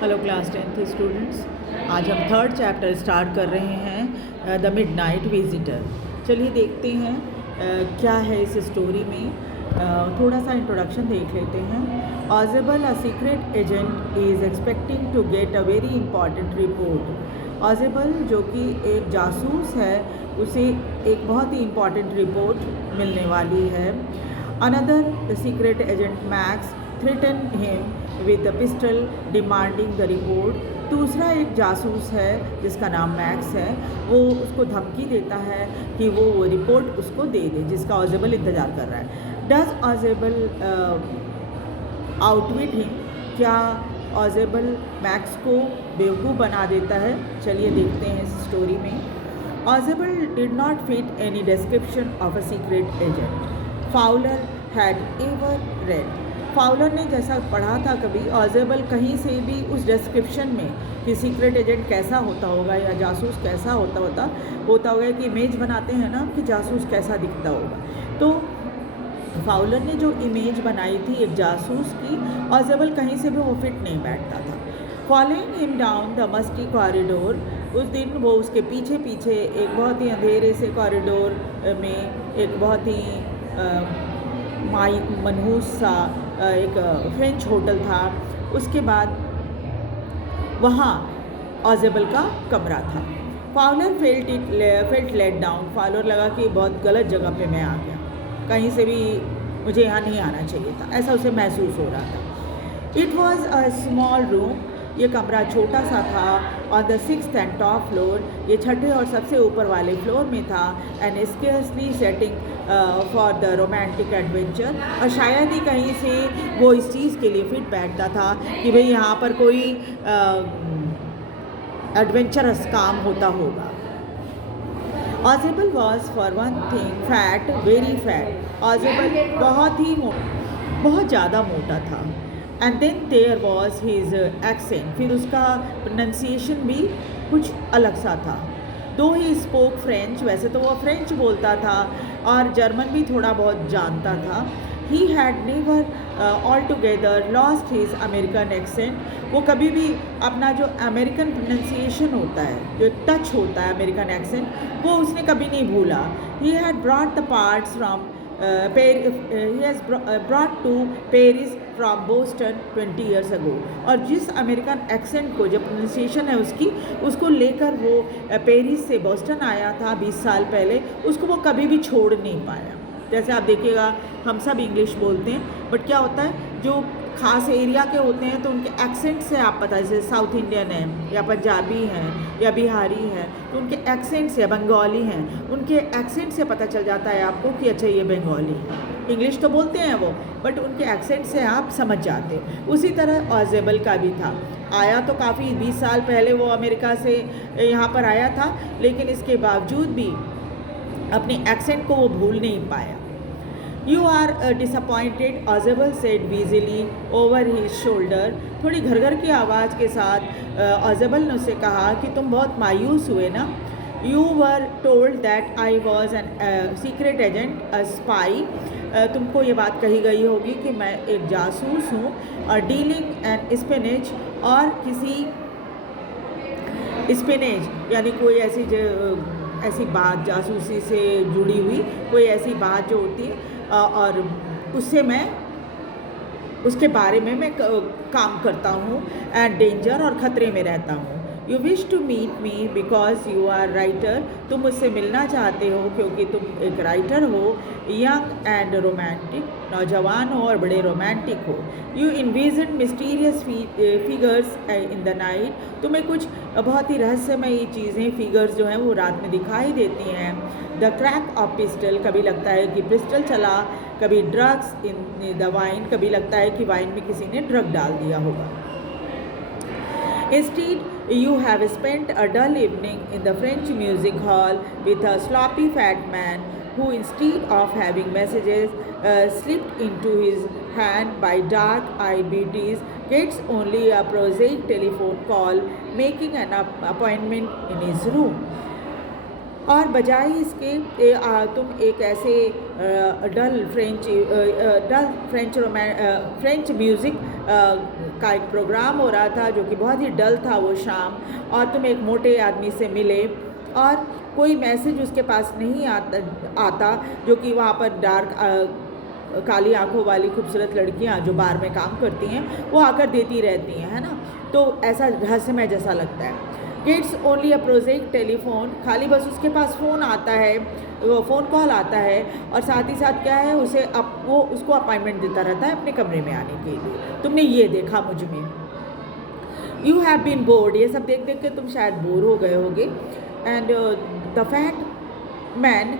Hello class 10th students, आज हम third chapter start कर रहे हैं द मिडनाइट विजिटर। चलिए देखते हैं क्या है इस स्टोरी में। थोड़ा सा इंट्रोडक्शन देख लेते हैं। Ausable a secret agent is expecting to get a very important report. Ausable जो कि एक जासूस है, उसे एक बहुत ही इम्पॉर्टेंट रिपोर्ट मिलने वाली है। Another secret agent max threaten him with the pistol demanding the report. दूसरा एक जासूस है जिसका नाम मैक्स है, वो उसको धमकी देता है कि वो रिपोर्ट उसको दे दे जिसका ऑजेबल इंतज़ार कर रहा है। Does ऑजेबल outwit him? क्या ऑजेबल मैक्स को बेवकूफ़ बना देता है? चलिए देखते हैं इस स्टोरी में। ऑजेबल did not fit any description of a secret agent Fowler had ever read. Fowler ने जैसा पढ़ा था कभी, ऑजेबल कहीं से भी उस डिस्क्रिप्शन में कि सीक्रेट एजेंट कैसा होता होगा या जासूस कैसा होता होगा, कि इमेज बनाते हैं ना कि जासूस कैसा दिखता होगा, तो फाउलर ने जो इमेज बनाई थी एक जासूस की, ऑजेबल कहीं से भी वो फिट नहीं बैठता था। Following him down the musty corridor, उस दिन वो उसके पीछे पीछे एक बहुत ही अंधेरे से कॉरिडोर में एक बहुत ही मनहूस सा एक फ्रेंच होटल था। उसके बाद वहाँ ऑजेबल का कमरा था। Fowler felt let down. Fowler लगा कि बहुत गलत जगह पे मैं आ गया, कहीं से भी मुझे यहाँ नहीं आना चाहिए था, ऐसा उसे महसूस हो रहा था। It was a small room, ये कमरा छोटा सा था। On the 6th and top floor, ये छठे और सबसे ऊपर वाले फ्लोर में था। And scarcely setting for the romantic adventure, और शायद ही कहीं से वो इस चीज़ के लिए फिट बैठता था कि भाई यहाँ पर कोई एडवेंचरस काम होता होगा। Ausable was for one thing fat, very fat. Ausable बहुत ज़्यादा मोटा था। And then there was his accent, फिर उसका प्रोनाउंसिएशन भी कुछ अलग सा था। दो ही स्पोक फ्रेंच, वैसे तो वो फ्रेंच बोलता था और जर्मन भी थोड़ा बहुत जानता था। He had never all together lost his American accent, वो कभी भी अपना जो अमेरिकन प्रोनाउंसिएशन होता है, जो टच होता है अमेरिकन एक्सेंट, वो उसने कभी नहीं भूला। He had brought the parts from he has brought to Paris from Boston 20 years ago, और जिस अमेरिकन एक्सेंट को, जो प्रोनाउंसिएशन है उसकी, उसको लेकर वो पेरिस से बोस्टन आया था 20 साल पहले, उसको वो कभी भी छोड़ नहीं पाया। जैसे आप देखिएगा हम सब इंग्लिश बोलते हैं, बट क्या होता है जो खास एरिया के होते हैं तो उनके एक्सेंट से आप पता, जैसे साउथ इंडियन है या पंजाबी हैं या बिहारी हैं, तो उनके एक्सेंट से, बंगाली हैं, उनके एक्सेंट से पता चल जाता है आपको कि अच्छा ये बंगाली है। इंग्लिश तो बोलते हैं वो, बट उनके एक्सेंट से आप समझ जाते हैं। उसी तरह ऑजेबल का भी था। आया तो काफ़ी 20 साल पहले वो अमेरिका से यहाँ पर आया था, लेकिन इसके बावजूद भी अपने एक्सेंट को वो भूल नहीं पाया। You are disappointed, Ausable said wheezily over his shoulder. थोड़ी घरघर की आवाज़ के साथ ऑजेबल ने उससे कहा कि तुम बहुत मायूस हुए ना। You were told that I was an secret agent, a spy. तुमको ये बात कही गई होगी कि मैं एक जासूस हूँ, और डीलिंग एंड स्पिनेज, और किसी स्पिनेज यानी कोई ऐसी बात जासूसी से जुड़ी हुई कोई ऐसी बात जो होती है, और उसके बारे में मैं काम करता हूँ, एंड डेंजर, और ख़तरे में रहता हूँ। You wish to meet me because you are writer, तुम मुझसे मिलना चाहते हो क्योंकि तुम एक राइटर हो, यंग एंड रोमांटिक, नौजवान हो और बड़े रोमांटिक हो। You invasion mysterious figures in the night, तुम्हें कुछ बहुत ही रहस्यमयी चीज़ें, फिगर्स जो हैं वो रात में दिखाई देती हैं। द क्रैक ऑफ पिस्टल, कभी लगता है कि पिस्टल चला, कभी ड्रग्स इन द वाइन, कभी लगता है कि वाइन में किसी ने ड्रग डाल दिया होगा। Instead, you have spent a dull evening in the French music hall with a sloppy fat man who, instead of having messages slipped into his hand by dark-eyed beauties, gets only a prosaic telephone call making an appointment in his room. और बजाय इसके तुम एक ऐसे डल French music का एक programme हो रहा था जो कि बहुत ही डल था वो शाम, और तुम एक मोटे आदमी से मिले और कोई मैसेज उसके पास नहीं आता जो कि वहाँ पर काली आंखों वाली खूबसूरत लड़कियाँ जो बार में काम करती हैं वो आकर देती रहती हैं, है ना। तो ऐसा रहस्यमय जैसा लगता है। Kids only a project telephone, खाली बस उसके पास फ़ोन आता है, वो फ़ोन कॉल आता है, और साथ ही साथ क्या है वो उसको अपॉइंटमेंट देता रहता है अपने कमरे में आने के लिए। तुमने ये देखा मुझ में। यू हैव बीन बोर्ड, ये सब देख देख के तुम शायद बोर हो गए होगे। And the fat man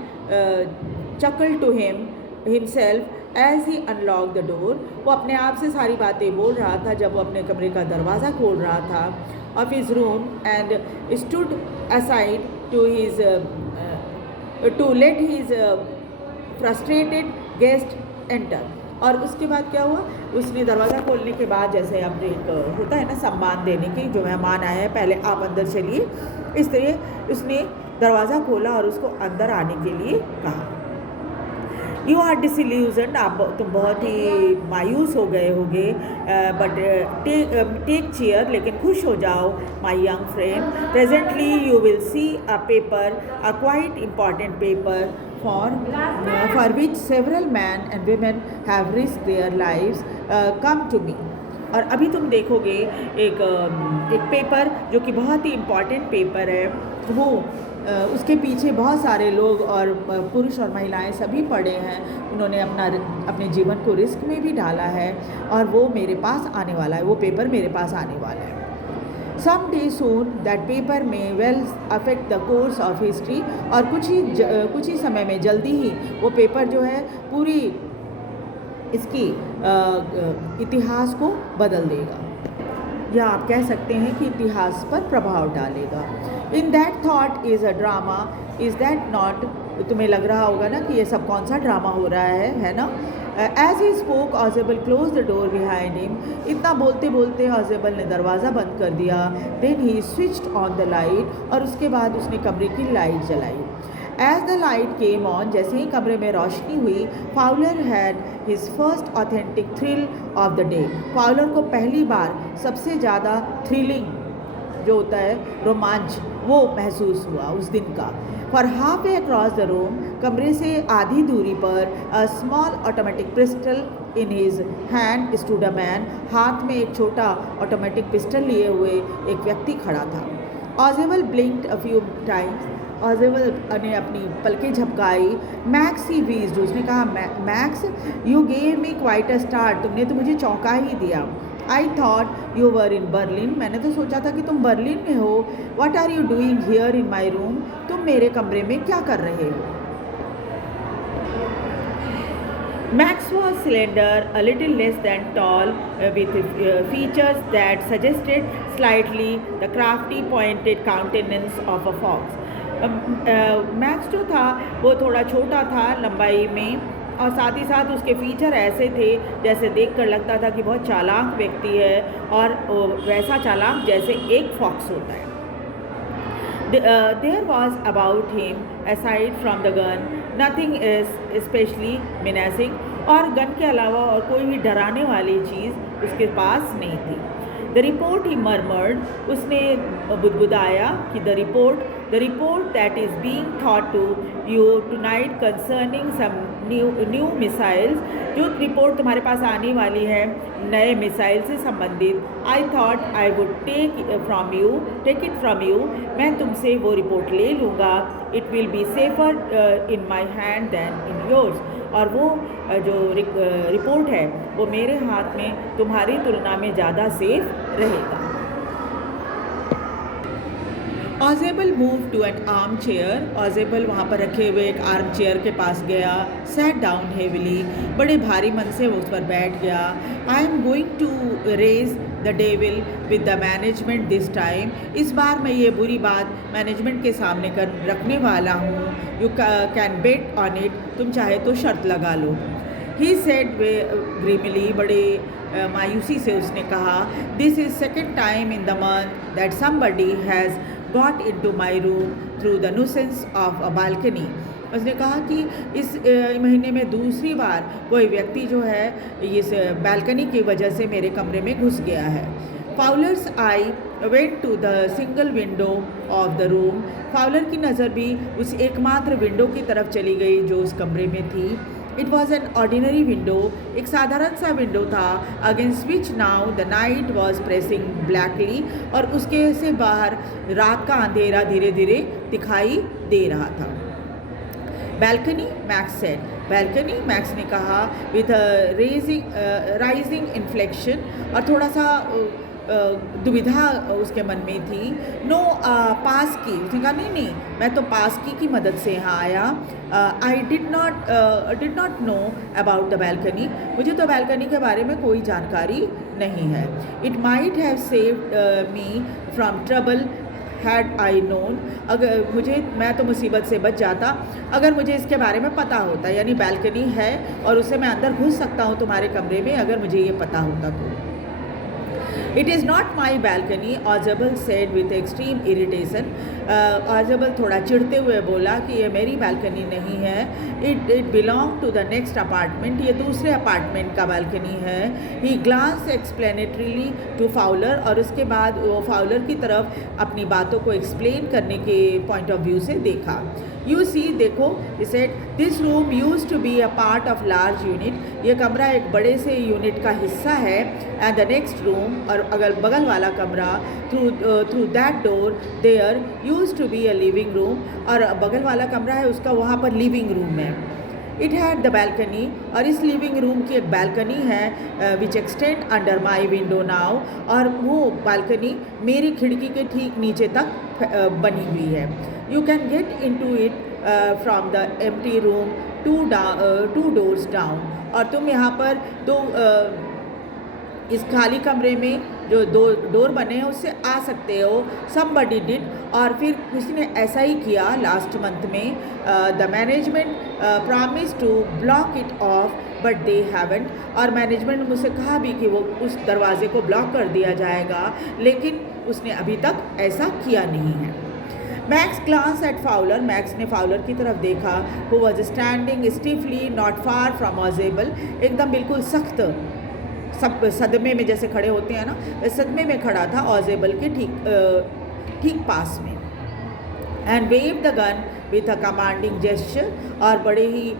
chuckle to himself as he unlock the door, वो अपने आप से सारी बातें बोल रहा था जब वो अपने कमरे का दरवाज़ा खोल रहा था of his room, and stood aside to let his frustrated guest enter. और उसके बाद क्या हुआ, उसने दरवाज़ा खोलने के बाद, जैसे अब एक होता है ना सम्मान देने की, जो मेहमान आए हैं पहले आप अंदर चलिए, इस तरह उसने दरवाज़ा खोला और उसको अंदर आने के लिए कहा। यू आर डिसइल्यूजन्ड, तुम बहुत ही मायूस हो गए होगे, बट टेक चेयर, लेकिन खुश हो जाओ my young friend. Presently you will see a paper, a quite important paper for which several men and women have risked their lives, come to me। और अभी तुम देखोगे एक पेपर जो कि बहुत ही इम्पॉर्टेंट पेपर है, वो उसके पीछे बहुत सारे लोग और पुरुष और महिलाएं सभी पड़े हैं, उन्होंने अपने जीवन को रिस्क में भी डाला है, और वो मेरे पास आने वाला है, वो पेपर मेरे पास आने वाला है। Some day soon that paper may well affect the course of history, और कुछ ही समय में जल्दी ही वो पेपर जो है पूरी इसकी इतिहास को बदल देगा, या आप कह सकते हैं कि इतिहास पर प्रभाव डालेगा। In that thought is a drama, is that not, तुम्हें लग रहा होगा ना कि ये सब कौन सा ड्रामा हो रहा है ना। As he spoke Ausable close the door behind him, इतना बोलते बोलते ऑजेबल ने दरवाज़ा बंद कर दिया। Then he switched on the light, और उसके बाद उसने कमरे की लाइट जलाई। As the light came on, जैसे ही कमरे में रोशनी हुई, Fowler had his first authentic thrill of the day, Fowler को पहली बार सबसे ज़्यादा थ्रिलिंग जो होता है रोमांच, वो महसूस हुआ उस दिन का। For half way across the room, कमरे से आधी दूरी पर, a small automatic pistol in his hand stood a man, हाथ में एक छोटा ऑटोमेटिक पिस्टल लिए हुए एक व्यक्ति खड़ा था। ऑजेबल ब्लिंक्ड अ फ्यू टाइम्स, ऑजेबल ने अपनी पलकें झपकाई। मैक्स ही वीज्ड, उसने कहा Max you gave me quite a start, तुमने तो मुझे चौंका ही दिया। I thought you were in Berlin, मैंने तो सोचा था कि तुम बर्लिन में हो। What are you doing here in my room, तुम मेरे कमरे में क्या कर रहे हो। Max was slender, a little less than tall, with features that suggested slightly the crafty, pointed countenance of a fox. Max जो था वो थोड़ा छोटा था लंबाई में, और साथ ही साथ उसके फीचर ऐसे थे जैसे देखकर लगता था कि बहुत चालाक व्यक्ति है, और वैसा चालाक जैसे एक फॉक्स होता है। There was about him, aside from the gun, nothing especially menacing, और गन के अलावा और कोई भी डराने वाली चीज़ उसके पास नहीं थी। The report he murmured, उसने बुदबुदाया कि the report that is being taught to you tonight concerning some new missiles, जो रिपोर्ट तुम्हारे पास आने वाली है नए मिसाइल से संबंधित। I thought I would take it from you, मैं तुमसे वो रिपोर्ट ले लूँगा। It will be safer in my hand than in yours, और वो जो रिपोर्ट है वो मेरे हाथ में तुम्हारी तुलना में ज़्यादा सेफ रहेगा। Ausable move to an armchair, Ausable वहाँ पर रखे हुए एक आर्म चेयर के पास गया। सैट डाउन हेविली, बड़े भारी मन से वो उस पर बैठ गया। I am going to raise the devil with the management this time, इस बार मैं ये बुरी बात मैनेजमेंट के सामने रखने वाला हूँ। You can bet on it, तुम चाहे तो शर्त लगा लो। ही सेड ग्रीमली, बड़े मायूसी से उसने कहा, this is second time in the month that somebody has got into my room through the nuisance of a balcony। उसने कहा कि इस महीने में दूसरी बार कोई व्यक्ति जो है इस बालकनी की वजह से मेरे कमरे में घुस गया है। Fowler's eye went to the single window of the room. Fowler की नज़र भी उस एकमात्र विंडो की तरफ चली गई जो उस कमरे में थी। It was an ordinary window, एक साधारण सा विंडो था, against which now the night was pressing blackly, और उसके से बाहर रात का अंधेरा धीरे धीरे दिखाई दे रहा था। Balcony, max said. Balcony, max ने कहा विथ राइजिंग इन्फ्लेक्शन, और थोड़ा सा दुविधा उसके मन में थी। नो पास की, उसने कहा नहीं नहीं, मैं तो पास की मदद से यहाँ आया। I did not know about the balcony, मुझे तो बैल्कनी के बारे में कोई जानकारी नहीं है। It might have saved me from trouble had I known, अगर मैं तो मुसीबत से बच जाता अगर मुझे इसके बारे में पता होता। यानी बैल्कनी है और उससे मैं अंदर घुस सकता हूँ तुम्हारे कमरे में, अगर मुझे ये पता होता तो। It is not my balcony, Ausable said with extreme irritation. Ausable थोड़ा चिढ़ते हुए बोला कि ये मेरी बैल्कनी नहीं है। It belong to the next apartment, ये दूसरे अपार्टमेंट का बैल्कनी है। He glance explanatorily to Fowler, और उसके बाद वो फाउलर की तरफ अपनी बातों को एक्सप्लेन करने के पॉइंट ऑफ व्यू से देखा। यू सी, देखो, said this room use to be a part of large unit, ये कमरा एक बड़े से यूनिट का हिस्सा है। एंड द नेक्स्ट रूम, और अगल बगल वाला कमरा, through that door there use to be a living room, और बगल वाला कमरा है उसका वहाँ पर लिविंग रूम है। इट हैड द बैल्कनी, और इस लिविंग रूम की एक बैल्कनी है which extend under my window now, और वो बैल्कनी मेरी खिड़की के ठीक नीचे तक बनी हुई है। You can get in to it from the empty room two doors down, और तुम यहाँ पर इस खाली कमरे में जो दो डोर बने हैं उससे आ सकते हो। समबडी डिड, और फिर किसी ने ऐसा ही किया लास्ट मंथ में। The management promise to block it off but they haven't, और मैनेजमेंट ने मुझसे कहा भी कि वो उस दरवाजे को ब्लॉक कर दिया जाएगा, लेकिन उसने अभी तक ऐसा किया नहीं है। Max glanced at Fowler, Max ने फाउलर की तरफ देखा, who was standing stiffly not far from Ausable, एकदम बिल्कुल सख्त सब सदमे में जैसे खड़े होते हैं ना, सदमे में खड़ा था ऑजेबल के ठीक पास में। And wave the gun with a commanding gesture, और बड़े ही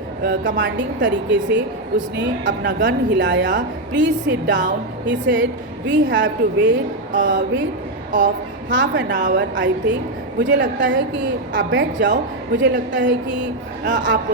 कमांडिंग तरीके से उसने अपना गन हिलाया। Please sit down, he said, we have to wait of half an hour I think, मुझे लगता है कि आप बैठ जाओ, मुझे लगता है कि आप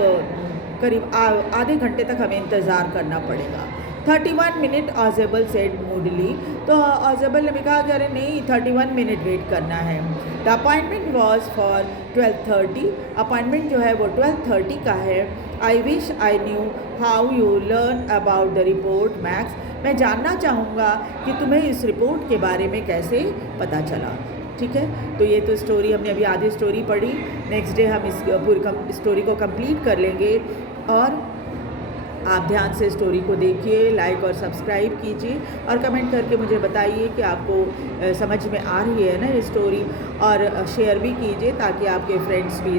करीब आधे घंटे तक हमें इंतज़ार करना पड़ेगा। 31 मिनट, ऑजेबल सेड मूडली, तो ऑजेबल ने भी कहा कि अरे नहीं, 31 मिनट वेट करना है। The appointment was for 12:30, appointment जो है वो 12:30 का है। I wish I knew how you learn about the report max, मैं जानना चाहूँगा कि तुम्हें इस रिपोर्ट के बारे में कैसे पता चला। ठीक है, तो ये तो स्टोरी हमने अभी आधी स्टोरी पढ़ी, नेक्स्ट डे हम इस पूरी स्टोरी को कंप्लीट कर लेंगे। और आप ध्यान से स्टोरी को देखिए, लाइक और सब्सक्राइब कीजिए, और कमेंट करके मुझे बताइए कि आपको समझ में आ रही है ना ये स्टोरी, और शेयर भी कीजिए ताकि आपके फ्रेंड्स भी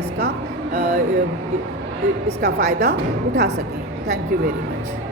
इसका फ़ायदा उठा सकें। Thank you very much.